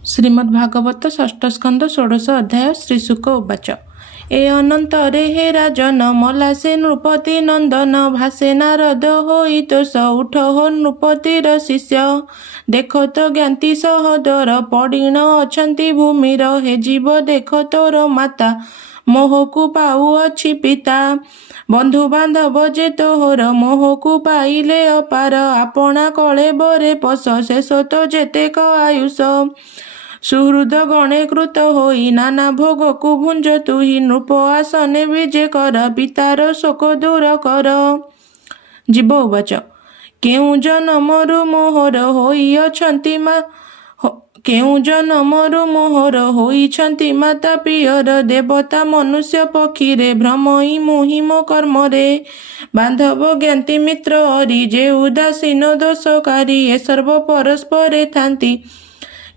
श्रीमद्भागवत षष्ठ स्कंद षोडश अध्याय। श्रीशुक उवाच। ए अनंतरे हे राजन मलासे नृपति नंदन भासे नारद होई तोष उठ हो नृपतिर शिष्य देखो तो ज्ञाति सहोदर पड़िण अछंती भूमिर हे जीव देखो तोर माता मोहकु पाऊ अछि पिता बंधु बांधव जे तोहर मोहकु पाइले अपार आपणा कले बरे पश शेष तो जेतेक आयुष सुहृद गणे कृत होई नाना भोग को भुंज तुही नृप आसने विजे कर पितार शोक दूर कर। जीव उवाच। केउ जनमरु मोहर होई अछंती केउ जनमरु मोहर होइछंती माता पियर देवता मनुष्य पक्षी रे भ्रमई मुहि मो कर्म रे बांधव ज्ञाति मित्र हरि जे उदासीन दोषकारी ए सर्व परस्परे थांती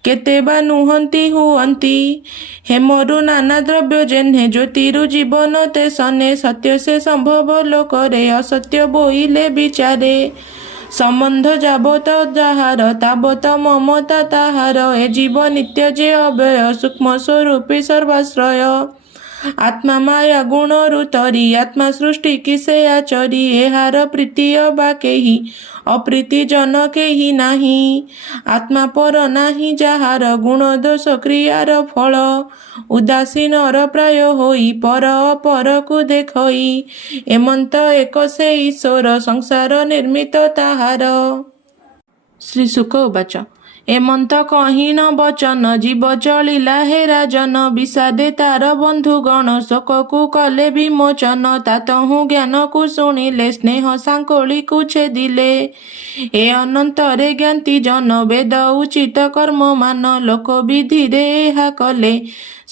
केते बा नुहंती हुअंती हेमरु नाना द्रव्य जेन्हे ज्योतिरु जीवन ते सने सत्य से संभव लोकरे असत्य बोइले विचारे संबंध जाबत जाहार ताबत ममता ताहार ए जीव नित्य जे अव्यय सूक्ष्म स्वरूपी सर्वाश्रय आत्मा माया गुण रुतरी आत्मा सृष्टि किसे आचरी एहार प्रीतिय बा केही अप्रीति जन केही नाही आत्मा पर नाही जाहार गुण दोष क्रियार फल उदासीनर प्राय होई पर अपर को देखई एमंत एक से ईश्वर संसार निर्मित ताहार। श्रीशुक उवाच। एमंत कहीन बचन जीव चलिला हे राजन विषादे तार बंधुगण शोककु कले विमोचन तातहु ज्ञानकु शुणिले स्नेह सांकोळीकु छेदिले ए अनंतरे ज्ञाति जन वेद उचित कर्म मान लोक विधिरे एहा कले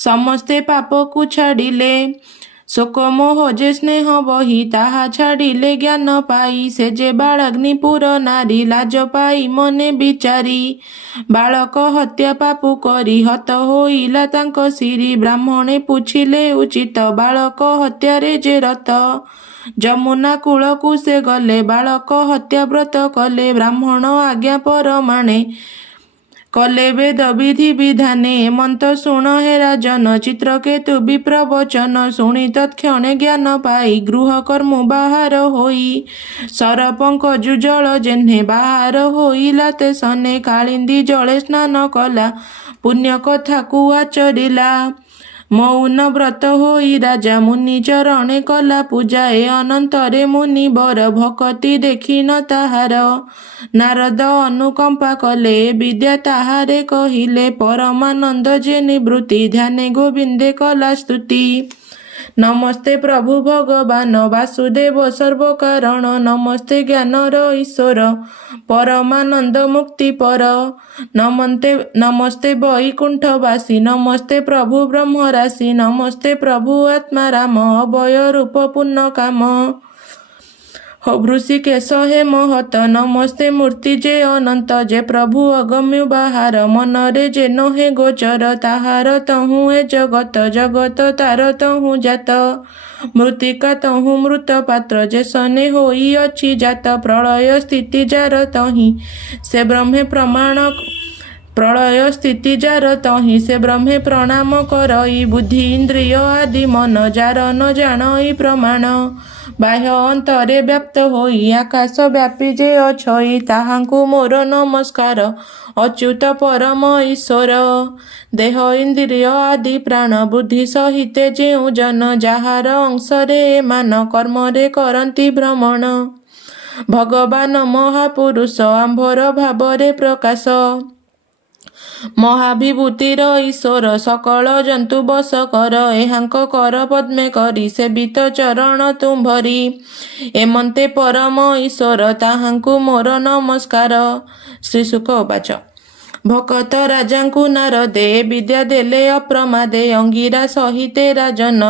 समस्ते पापकु छाडिले शोक मोह जे स्नेह बही ताहा छाडिले ज्ञान पाई से जे बाळाग्निपुर नारी लाज पाई मने विचारी बालक हत्या पापु करी हत होइला तांको सिरी ब्राह्मणे पुछिले उचित बालक हत्यारे जे रत जमुना कूलकु से गले बालक हत्या व्रत कले ब्राह्मण आज्ञा परमाणे कले वेद विधि विधाने एमंत शुण हे राजन चित्रकेतु विप्रवचन शुणी तत्क्षणे ज्ञान पाई गृह कर्म बाहर होई सरपंक जुजल जेन्हे बाहर होइला ते सने कालिंदी जले स्नान कला पुण्य कथा को आचरिला मौन व्रत होई राजा मुनि चरणे कला पूजा ए अनंतरे मुनि बर भक्ति देखी न ताहार नारद अनुकंपा कले विद्या ताहारे कहिले परमानंद जे निवृत्ति ध्याने गोविंदे कला स्तुति नमस्ते प्रभु भगवान वासुदेव सर्व कारण नमस्ते ज्ञानर ईश्वर परमानंद मुक्ति पर नमस्ते वैकुंठवासी नमस्ते प्रभु ब्रह्म राशि नमस्ते प्रभु आत्मा राम अभय रूप पुण्य काम वृषिकेश हे महत नमस्ते मूर्ति जे अनंत जे प्रभु अगम्य बाहार मनरे जे नहे गोचर ताहार तहु ए जगत जगत तार तहु जात मृतिका तहु मृत पात्र जे सने होई अछि जात प्रलय स्थिति जार तहि से ब्रह्मे प्रमाण प्रलय स्थिति जार तहि से ब्रह्मे प्रणाम करई बुद्धि इंद्रिय आदि मन जार न जानई प्रमाण बाह्य अंतरे व्याप्त होई आकाश व्यापी जे अछई ताहांकु मोर नमस्कार अच्युत परम ईश्वर देह इंद्रिय आदि प्राण बुद्धि सहिते जेउ जन जाहार अंशरे मान कर्मरे करंती भ्रमण भगवान महापुरुष आंभर भावरे प्रकाश महाविभूतिर ईश्वर सकल जंतु बस कर एहांक कर पद्मे करी सेवित चरण तुम्भरी एमंते परम ईश्वर ताहांकु मोर नमस्कार। श्रीशुक उवाच। भकत राजांकु नारदे विद्या देले अप्रमादे अंगिरा सहिते राजन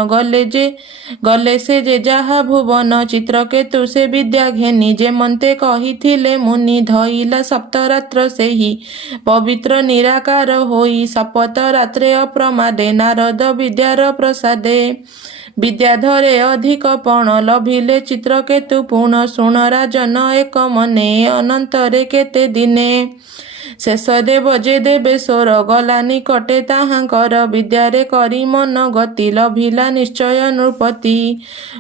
गले से जे जाहा भुवन चित्रकेतु से विद्या घेनी जेमंते कहिथिले मुनि धइला सप्तरात्र सेही पवित्र निराकार होई शपथ रात्रे अप्रमादे नारद विद्यार प्रसादे विद्याधरे अधिक पण लभिले चित्रकेतु पुण शुण राजन एक मने अनंतरे केते दिने ଶେଷ ଦେବ ଯେ ଦେବେଶ୍ୱର ଗଲା ନିକଟେ ତାହାଙ୍କର ବିଦ୍ୟାରେ କରି ମନ ଗତି ଲଭିଲା ନିଶ୍ଚୟ ନୃପତି।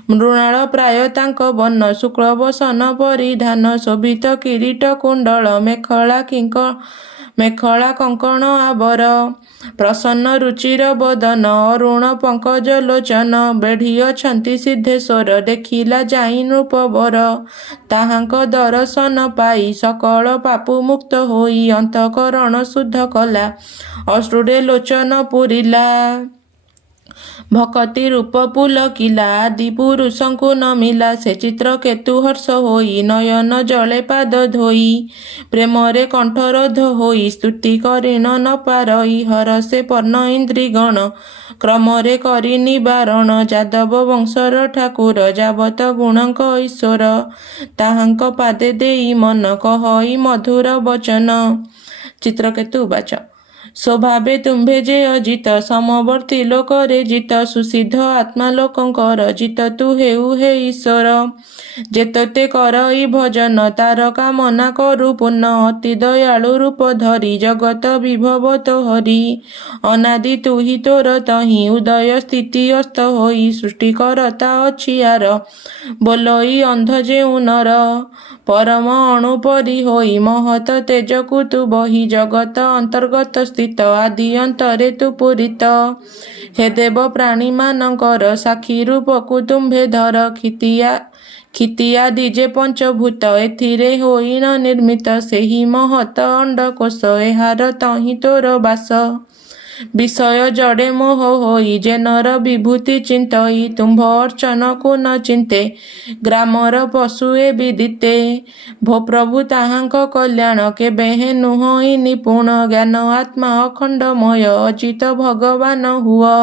ମୃଣାଳ ପ୍ରାୟ ତାଙ୍କ ବର୍ଣ୍ଣ ଶୁକ୍ଳ ବସନ ପରିଧାନ ଶୋଭିତ କିରୀଟ କୁଣ୍ଡଳ ମେଖଳା କଙ୍କଣ ଆବର ପ୍ରସନ୍ନ ରୁଚିର ବଦନ ଅରୁଣ ପଙ୍କଜ ଲୋଚନ ବେଢ଼ିଅଛନ୍ତି ସିଦ୍ଧେଶ୍ୱର ଦେଖିଲା ଯାଇ ନୃପବର। ତାହାଙ୍କ ଦରଶନ ପାଇ ସକଳ ପାପୁ ମୁକ୍ତ ହୋଇ ଅନ୍ତଃକରଣ ଶୁଦ୍ଧ କଲା ଅଶ୍ରୁରେ ଲୋଚନ ପୂରିଲା। ଭକତି ରୂପ ପୁଲକିଲା ଆଦି ପୁରୁଷଙ୍କୁ ନମିଲା ସେ ଚିତ୍ର କେତୁ ହର୍ଷ ହୋଇ ନୟନ ଜଳେ ପାଦ ଧୋଇ ପ୍ରେମରେ କଣ୍ଠରୋଧ ହୋଇ ସ୍ତୁତି କରିଣ ନ ପାରଇ ହରସେ ପର୍ଣ୍ଣ ଇନ୍ଦ୍ରିଗଣ କ୍ରମରେ କରି ନିବାରଣ ଯାଦବ ବଂଶର ଠାକୁର ଯାବତ ଗୁଣଙ୍କ ଈଶ୍ୱର ତାହାଙ୍କ ପାଦେ ଦେଇ ମନ କହଇ ମଧୁର ବଚନ। ଚିତ୍ରକେତୁ ବାଚ ସ୍ୱଭାବେ ତୁମ୍ଭେ ଯେ ଅଜିତ ସମବର୍ତ୍ତୀ ଲୋକରେ ଜିତ ସୁସିଦ୍ଧ ଆତ୍ମା ଲୋକଙ୍କର ଜିତ ତୁ ହେଉ ହେ ଈଶ୍ୱର। ଯେତତେ କରଇ ଭଜନ ତାର କାମନା କରୁ ପୂର୍ଣ୍ଣ ଅତି ଦୟାଳୁ ରୂପ ଧରି ଜଗତ ବିଭବ ତୋହରି ଅନାଦି ତୁହି ତୋର ତହିଁ ଉଦୟ ସ୍ଥିତି ଅସ୍ତ ହୋଇ ସୃଷ୍ଟିକରତା ଅଛିଆର ବୋଲଇ ଅନ୍ଧ ଯେଉଁ ନର ପରମ ଅଣୁ ପରି ହୋଇ ମହତ ତେଜକୁ ତୁ ବହି ଜଗତ ଅନ୍ତର୍ଗତ ସ୍ଥିତ ଆଦି ଅନ୍ତରେ ତୁ ପୂରିତ। ହେ ଦେବ ପ୍ରାଣୀମାନଙ୍କର ସାକ୍ଷୀ ରୂପକୁ ତୁମ୍ଭେ ଧର କ୍ଷିତିଆଦି ଯେ ପଞ୍ଚଭୂତ ଏଥିରେ ହୋଇନ ନିର୍ମିତ ସେହି ମହତ ଅଣ୍ଡକୋଷ ଏହାର ତହିଁ ତୋର ବାସ। ବିଷୟ ଜଡ଼େ ମୋହ ହୋଇ ଯେ ନର ବିଭୂତି ଚିନ୍ତଇ ତୁମ୍ଭ ଅର୍ଚ୍ଚନକୁ ନ ଚିନ୍ତେ ଗ୍ରାମର ପଶୁ ଏ ବିଦିତେ। ଭୋ ପ୍ରଭୁ ତାହାଙ୍କ କଲ୍ୟାଣ କେବେ ହେନୁ ହୋଇ ନିପୁଣ ଜ୍ଞାନ ଆତ୍ମା ଅଖଣ୍ଡମୟ ଅଜିତ ଭଗବାନ ହୁଅ।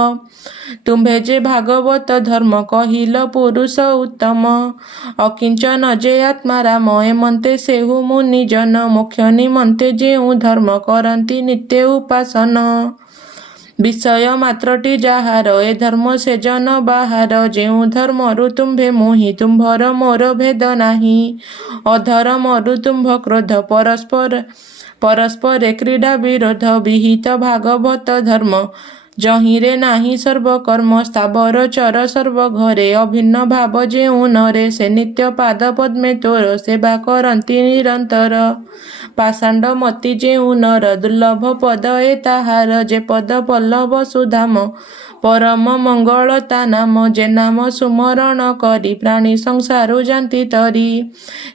ତୁମ୍ଭେ ଯେ ଭାଗବତ ଧର୍ମ କହିଲ ପୁରୁଷ ଉତ୍ତମ ଅକିଞ୍ଚନ ଯେ ଆତ୍ମା ରାମ ଏମନ୍ତେ ସେହୁ ମୁନି ଜନ ମୋକ୍ଷ ନିମନ୍ତେ ଯେଉଁ ଧର୍ମ କରନ୍ତି ନିତ୍ୟ ଉପାସନ। ବିଷୟ ମାତ୍ରଟି ଯାହାର ଏ ଧର୍ମ ସେ ଜନ ବାହାର ଯେଉଁ ଧର୍ମରୁ ତୁମ୍ଭେ ମୋହି ତୁମ୍ଭର ମୋର ଭେଦ ନାହିଁ ଅଧର୍ମରୁ ତୁମ୍ଭ କ୍ରୋଧ ପରସ୍ପରେ କ୍ରୀଡ଼ା ବିରୋଧ ବିହିତ ଭାଗବତ ଧର୍ମ ଯହିଁରେ ନାହିଁ ସର୍ବକର୍ମ ସ୍ଥାବର ଚର ସର୍ବଘରେ ଅଭିନ୍ନ ଭାବ ଯେଉଁ ନରେ ସେ ନିତ୍ୟ ପାଦ ପଦ୍ମେ ତୋର ସେବା କରନ୍ତି ନିରନ୍ତର। ପାଷାଣ୍ଡ ମତି ଯେଉଁ ନର ଦୁର୍ଲଭ ପଦ ଏ ତାହାର ଯେ ପଦ ପଲ୍ଲବ ସୁଧାମ ପରମ ମଙ୍ଗଳ ତା ନାମ ଯେ ନାମ ସୁମରଣ କରି ପ୍ରାଣୀ ସଂସାରୁ ଯାନ୍ତି ତରି।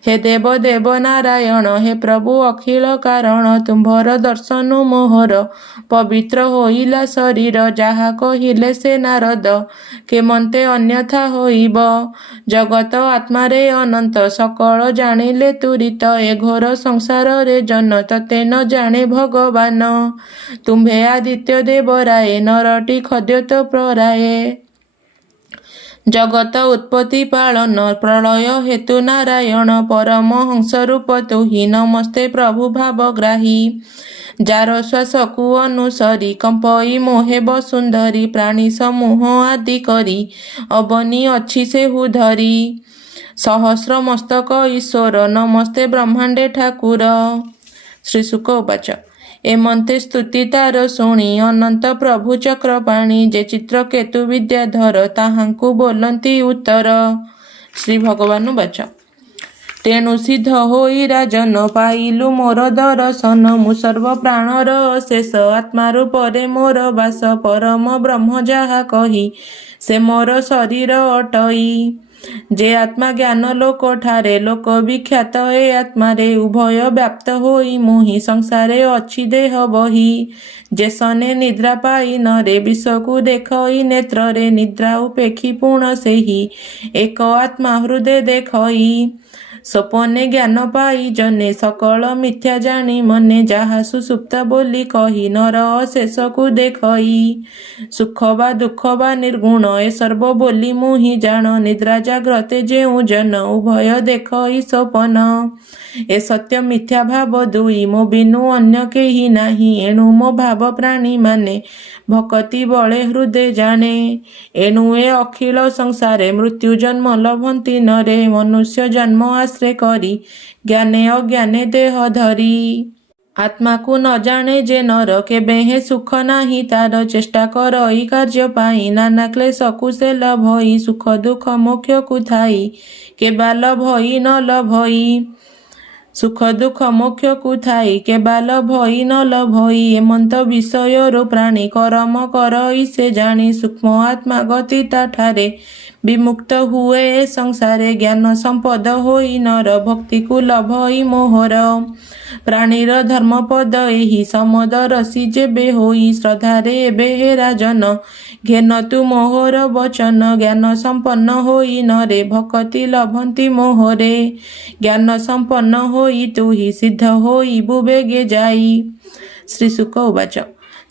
ହେ ଦେବ ଦେବ ନାରାୟଣ ହେ ପ୍ରଭୁ ଅଖିଳ କାରଣ ତୁମ୍ଭର ଦର୍ଶନୁ ମୋହର ପବିତ୍ର ହୋଇଲା ଶରୀର ଯାହା କହିଲେ ସେ ନାରଦ କେମନ୍ତେ ଅନ୍ୟଥା ହୋଇବ। ଜଗତ ଆତ୍ମାରେ ଅନନ୍ତ ସକଳ ଜାଣିଲେ ତୁରିତ ଏ ଘୋର ସଂସାରରେ ଜନ ତତେ ନ ଜାଣେ ଭଗବାନ। ତୁମ୍ଭେ ଆଦିତ୍ୟ ଦେବରାଏ ନରଟି ଖଦ୍ୟୋତ ପ୍ରରାଏ ଜଗତ ଉତ୍ପତ୍ତି ପାଳନ ପ୍ରଳୟ ହେତୁ ନାରାୟଣ ପରମ ହଂସରୂପ ତୁହି ନମସ୍ତେ ପ୍ରଭୁ ଭାବଗ୍ରାହୀ। ଯାର ଶ୍ୱାସକୁ ଅନୁସରି କମ୍ପଇ ମୋହେ ବସୁନ୍ଧରି ପ୍ରାଣୀ ସମୂହ ଆଦି କରି ଅବନୀ ଅଛି ସେହୁ ଧରି। ସହସ୍ର ମସ୍ତକ ଈଶ୍ୱର ନମସ୍ତେ ବ୍ରହ୍ମାଣ୍ଡେ ଠାକୁର। ଶ୍ରୀଶୁକ ଉବାଚ ଏମନ୍ତେ ସ୍ତୁତି ତାର ଶୁଣି ଅନନ୍ତ ପ୍ରଭୁ ଚକ୍ରପାଣି ଯେ ଚିତ୍ରକେତୁ ବିଦ୍ୟାଧର ତାହାଙ୍କୁ ବୋଲନ୍ତି ଉତ୍ତର। ଶ୍ରୀ ଭଗବାନ ବାଚ ତେଣୁ ସିଦ୍ଧ ହୋଇ ରାଜନ ପାଇଲୁ ମୋର ଦରଶନ ମୁଁ ସର୍ବ ପ୍ରାଣର ଅଶେଷ ଆତ୍ମା ରୂପରେ ମୋର ବାସ ପରମ ବ୍ରହ୍ମ ଯାହା କହି ସେ ମୋର ଶରୀର ଅଟଇ। ଯେ ଆତ୍ମା ଜ୍ଞାନ ଲୋକ ଠାରେ ଲୋକ ବିଖ୍ୟାତ ଏ ଆତ୍ମାରେ ଉଭୟ ବ୍ୟାପ୍ତ ହୋଇ ମୋହି ସଂସାରେ ଅଛି ଦେହ ବହି। ଯେ ସନେ ନିଦ୍ରା ପାଇ ନରେ ବିଷକୁ ଦେଖଇ ନେତ୍ରରେ ନିଦ୍ରା ଉପେକ୍ଷୀ ପୁଣ ସେହି ଏକ ଆତ୍ମା ହୃଦେ ଦେଖଇ। ସୋପନେ ଜ୍ଞାନ ପାଇ ଜନେ ସକଳ ମିଥ୍ୟା ଜାଣି ମନେ ଯାହା ସୁସୁପ୍ତ ବୋଲି କହି ନର ଅଶେଷକୁ ଦେଖଇ। ସୁଖ ବା ଦୁଃଖ ବା ନିର୍ଗୁଣ ଏ ସର୍ବ ବୋଲି ମୁହିଁ ଜାଣ ନିଦ୍ରା ଜାଗ୍ରତେ ଯେଉଁ ଜନ ଉଭୟ ଦେଖଇ ସୋପନ। ଏ ସତ୍ୟ ମିଥ୍ୟା ଭାବ ଦୁଇ ମୋ ବିନୁ ଅନ୍ୟ କେହି ନାହିଁ ଏଣୁ ମୋ ଭାବ ପ୍ରାଣୀ ମାନେ ଭକତି ବଳେ ହୃଦେ ଜାଣେ। ଏଣୁ ଏ ଅଖିଳ ସଂସାରେ ମୃତ୍ୟୁ ଜନ୍ମ ଲଭନ୍ତି ନରେ ମନୁଷ୍ୟ ଜନ୍ମ ଆଶ୍ରେ କରି ଜ୍ଞାନେ ଅଜ୍ଞାନେ ଦେହ ଧରି। आत्मा को न जाने जे नर केबे हे सुख नाही तार चेष्टा कर ई कार्य पाई नाना क्लेश कुशल भई सुख दुख मोक्ष को थाई केबा लभई न लभई सुख दुख मोक्ष को थाई केबा लभई न लभई एमंत विषयर प्राणी करम करई से जानी सूक्ष्म आत्मा गति ठारे विमुक्त हुए संसारे ज्ञान संपद होई नर भक्ति को लभई मोहर प्राणीर धर्मपद एही समदर जेबे होई श्रद्धारे एबे हे राजन घेन तु मोहर वचन ज्ञान संपन्न होई नरे भक्ति लभंती मोहरे ज्ञान संपन्न होई तु ही सिद्ध होई बुबेगे जाई। श्री शुक उवाच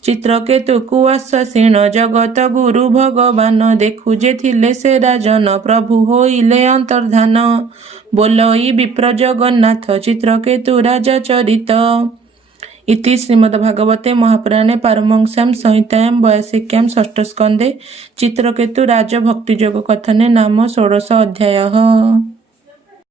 चित्रकेतुकु आश्वासीन जगत गुरु भगवान देखु जे थिले से राजन प्रभु होइले अंतर्धान बोलई विप्र जगन्नाथ चित्रकेतु राजा चरित। इति श्रीमद्भागवते महापुराणे पारमहंस्यां संहितायां 82 षष्ठ स्कन्धे चित्रकेतु राज भक्तियोग कथने नाम 16 अध्यायः।